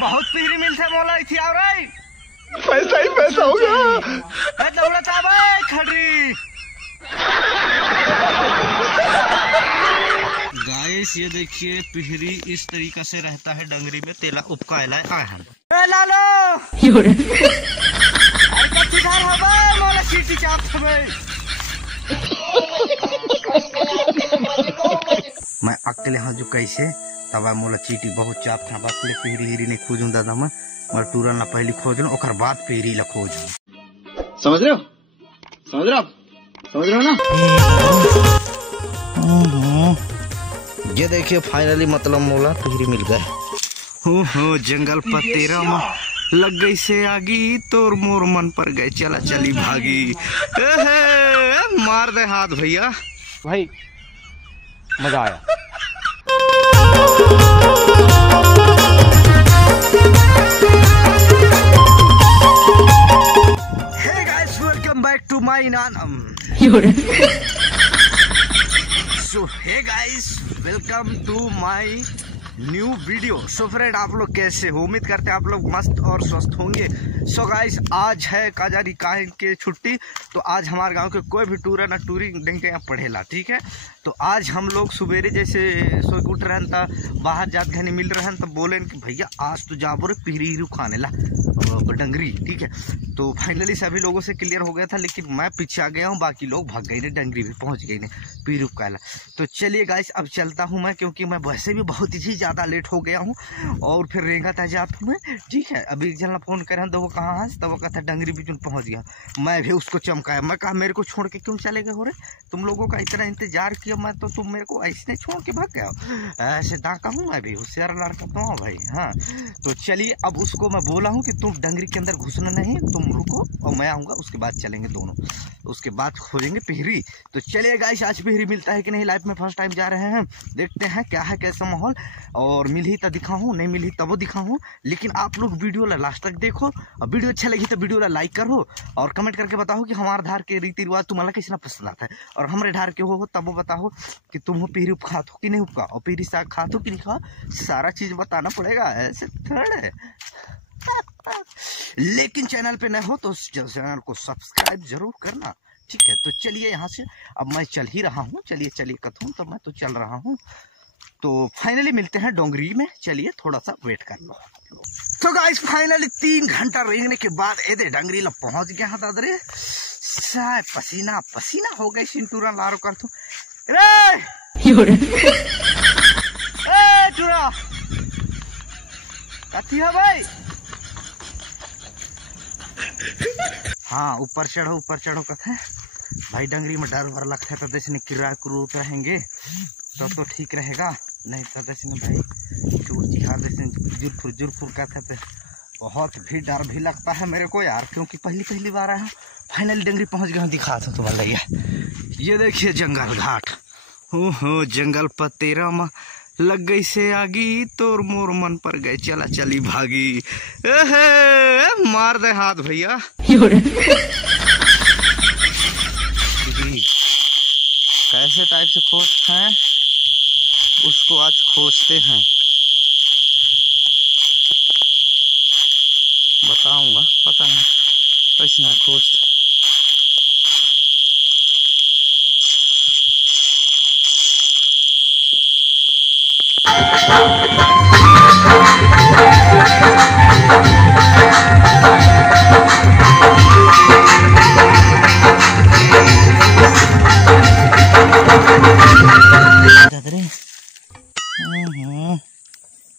बहुत पिहरी मिलते मोला थी और पैसा ही पैसा हो गया। दौड़त आवे खड़ी गाइस, ये देखिए पिहरी इस तरीका से रहता है डंगरी में। तेला उपकायला आए लालो मोला सीटी चाप मैं अकेले हाँ जो कैसे तब मोला चीटी बहुत चाप था बात पिहरी हिरी नहीं खोजूं दादा मैं टूरा ना पहले खोज लो और बाद पिहरी ला खोज। समझ रहे हो ना। ये देखिए फाइनली मतलब मोला पिहरी मिल गए। हो जंगल पतेरा में लग गई से आगी तोर मोर मन पर गए चला चली भागी। मार दे हाथ भैया भाई, मजा आया। Hey guys, welcome back to my nanam. So hey guys, welcome to my new video. So friend, आप लोग कैसे हो? उम्मीद करते हैं आप लोग मस्त और स्वस्थ होंगे। सो गाइस, आज है काजारी काहिन के छुट्टी, तो आज हमारे गांव के कोई भी टूर ना टूरिंग डेंगे यहाँ पढ़ेला, ठीक है। तो आज हम लोग सुबेरे जैसे सो उठ रहे था, बाहर जात घनी मिल रहे हैं, तो बोले कि भैया आज तो जा बोरे पिहरी हिरू खाने ला डंगरी, ठीक है। तो फाइनली सभी लोगों से क्लियर हो गया था, लेकिन मैं पीछे आ गया हूँ, बाकी लोग भाग गए ने, डंगरी भी पहुँच गई ने पिहरी खाला। तो चलिए गाइस, अब चलता हूँ मैं, क्योंकि मैं वैसे भी बहुत ही ज़्यादा लेट हो गया हूँ और फिर रेंगा था जात मैं, ठीक है। अभी एक जना फोन करे तो वो कहाँ है, तब वो कहता डंगरी भी पहुँच गया। मैं भी उसको चमकाया, मैं कहा मेरे को छोड़ के क्यों चले गए हो रे, तुम लोगों का इतना इंतजार किया मैं, तो तुम मेरे को ऐसे छोड़ के भाग गया। ऐसे दाका हूँ मैं भी, होशियार लड़का तो हूँ भाई। हाँ, तो चलिए अब उसको मैं बोला हूँ कि तुम डंगरी के अंदर घुसना नहीं, तुम रुको और मैं आऊँगा, उसके बाद चलेंगे दोनों, उसके बाद खोजेंगे पिहरी। तो चलिए गाइस, आज पिहरी मिलता है कि नहीं, लाइफ में फर्स्ट टाइम जा रहे हैं, देखते हैं क्या है कैसा माहौल, और मिली तो दिखाऊँ, नहीं मिली तब वो दिखाऊँ। लेकिन आप लोग वीडियो ला लास्ट तक देखो, और वीडियो अच्छा लगी तो वीडियो ला लाइक करो और कमेंट करके बताओ कि हमारे धार के रीति रिवाज तुम्हारा कितना पसंद आता है, और हमारे धार के हो तब वो बताओ कि तुम हो पिहरी खात हो कि नहीं उपका, और पिहरी साग खात हो कि नहीं खा, सारा चीज बताना पड़ेगा, ऐसे थोड़ा है। लेकिन चैनल पे नए हो तो चैनल को सब्सक्राइब जरूर करना, ठीक है। तो चलिए यहाँ से अब मैं चल ही रहा हूँ, चलिए कथूँ तो मैं तो चल रहा हूँ। तो फाइनली मिलते हैं डोंगरी में, चलिए थोड़ा सा वेट कर लो। तो गाइस, फाइनली 3 घंटा रेंगने के बाद एदे डंगरी ला पहुंच गया था दादरे, पसीना पसीना हो गई, सिंटूरा लारो कर तू चूरा कथी है भाई। हाँ, ऊपर चढ़ो कथे भाई, डंगरी में डर भर लगता है, तो जैसे किराए क्रूत रहेंगे तो ठीक रहेगा, नहीं तो जैसे भाई चोर चिहार जैसे जुरफुर का थे, बहुत भी डर भी लगता है मेरे को यार, क्योंकि पहली बार आया। फाइनली डंगरी पहुंच गया, दिखा था तुम्हारा लगे। ये देखिए जंगल घाट, हो जंगल पतेरा में लग गई से आगी तोर मोर मन पर गए चला चली भागी। मार दे हाथ भैया। कैसे टाइप से खोजते हैं उसको आज खोजते हैं, बताऊंगा, पता नहीं कैसे खोजते।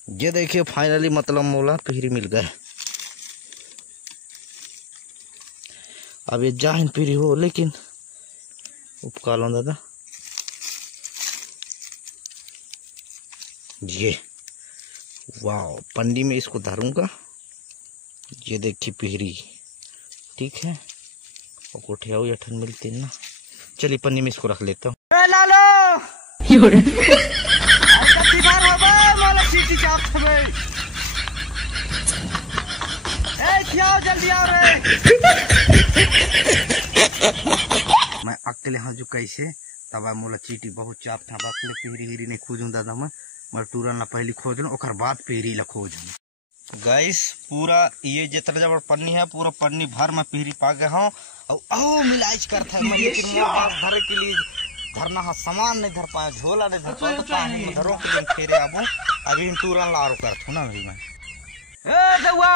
ये देखिए फाइनली मतलब मोला पिहरी मिल गए। अब ये जाहिन पिहरी हो, लेकिन उपका लो दादा, ये वाह, पंडी में इसको धरूंगा। ये देखिए पिहरी, ठीक है, और कोठिया ठंड मिलती है ना। चलिए पन्नी में इसको रख लेता हूँ। जल्दी आओ रे। मैं अकेले हाँ जो कैसे तब मोला चीटी बहुत चाप था, पिहरी हिरी नहीं खोजूं दादा मैं मगर तुरंत ला पहले खोज लो, ओकर बाद पीरी ला खोज। गाइस पूरा ये जितना जब पन्नी है पूरा पन्नी भर में पीरी पा गया हूँ और मिलाइज करता है मैं, लेकिन मोर बात भरे के लिए धरना है सामान नहीं धर पाया, झोला नहीं धर पाया, तो पानी धरों के दिन फेरे आबो अभी हम तुरंत लारो करत हूँ ना भाई मैं। ए दवा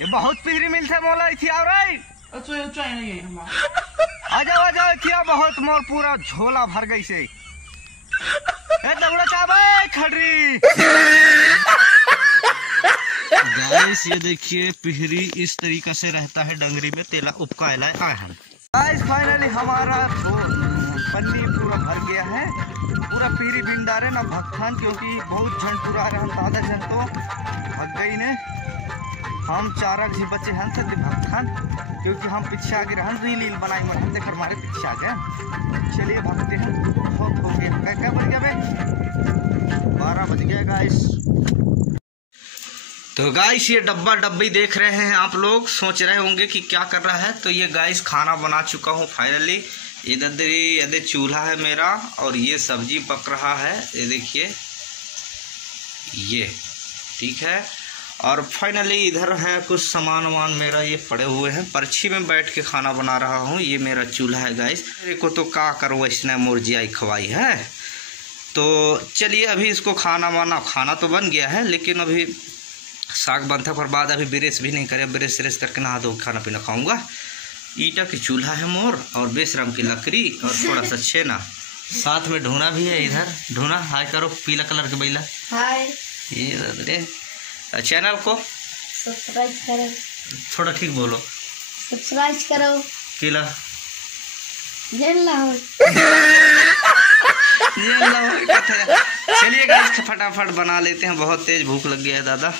ये बहुत पीरी मिलते मोला थी और आ जाओ थिया बहुत मोर पूरा झोला भर गई से। ए दौड़ा चाबे खड़ी। गाइस ये देखिए पिहरी इस तरीका से रहता है डंगरी में, तेला उपकायला आए हम। गाइस फाइनली हमारा पन्नी पूरा भर गया है, पूरा पीरी बिंदारे ना भक्थान, क्योंकि बहुत झंड पूरा रहे हम दादा जन तो भग गई ने, हम चारा जी बच्चे हैं सदी भक्थान, क्योंकि हम पीछे आगे रहन रील बनाई मत हम देख हमारे पीछे आ गए। चलिए भगते हैं, बहुत हो गया क्या बज गया 12 बज गया गाइस। तो गाइस ये डब्बा डब्बी देख रहे हैं आप लोग, सोच रहे होंगे कि क्या कर रहा है, तो ये गाइस खाना बना चुका हूँ फाइनली। इधर चूल्हा है मेरा और ये सब्जी पक रहा है, ये देखिए ये ठीक है। और फाइनली इधर है कुछ सामान वामान मेरा ये पड़े हुए हैं, परछी में बैठ के खाना बना रहा हूँ। ये मेरा चूल्हा है गाइस, मेरे को तो का करो इसने मुर्जियाई खवाई है। तो चलिए अभी इसको खाना तो बन गया है, लेकिन अभी साग बनता पर बाद अभी ब्रश भी नहीं करे, ब्रश व्रश करके नहा धो खाना पीना खाऊंगा। ईटा की चूल्हा है मोर और बेशरम की लकड़ी और थोड़ा सा छेना, साथ में ढूना भी है। इधर ढूना हाय करो, पीला कलर के बैला हाय। ये चैनल को सब्सक्राइब करो, थोड़ा ठीक बोलो, सब्सक्राइब करो किला चलिए गाइस फटाफट बना लेते हैं, बहुत तेज भूख लग गया है दादा।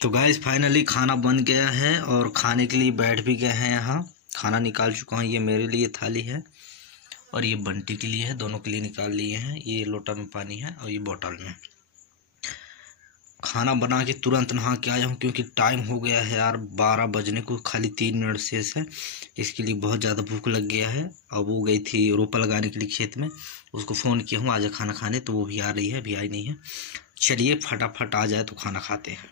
तो गाइस फाइनली खाना बन गया है और खाने के लिए बैठ भी गए हैं। यहाँ खाना निकाल चुका हूँ, ये मेरे लिए थाली है और ये बंटी के लिए है, दोनों के लिए निकाल लिए हैं। ये लोटा में पानी है और ये बोतल में। खाना बना के तुरंत नहा के आया हूँ, क्योंकि टाइम हो गया है यार 12 बजने को, खाली 3 मिनट शेष है। इसके लिए बहुत ज़्यादा भूख लग गया है। अब वो गई थी रोपा लगाने के लिए खेत में, उसको फ़ोन किया हूँ आजा खाना खाने, तो वो भी आ रही है, अभी आई नहीं है। चलिए फटाफट आ जाए तो खाना खाते हैं।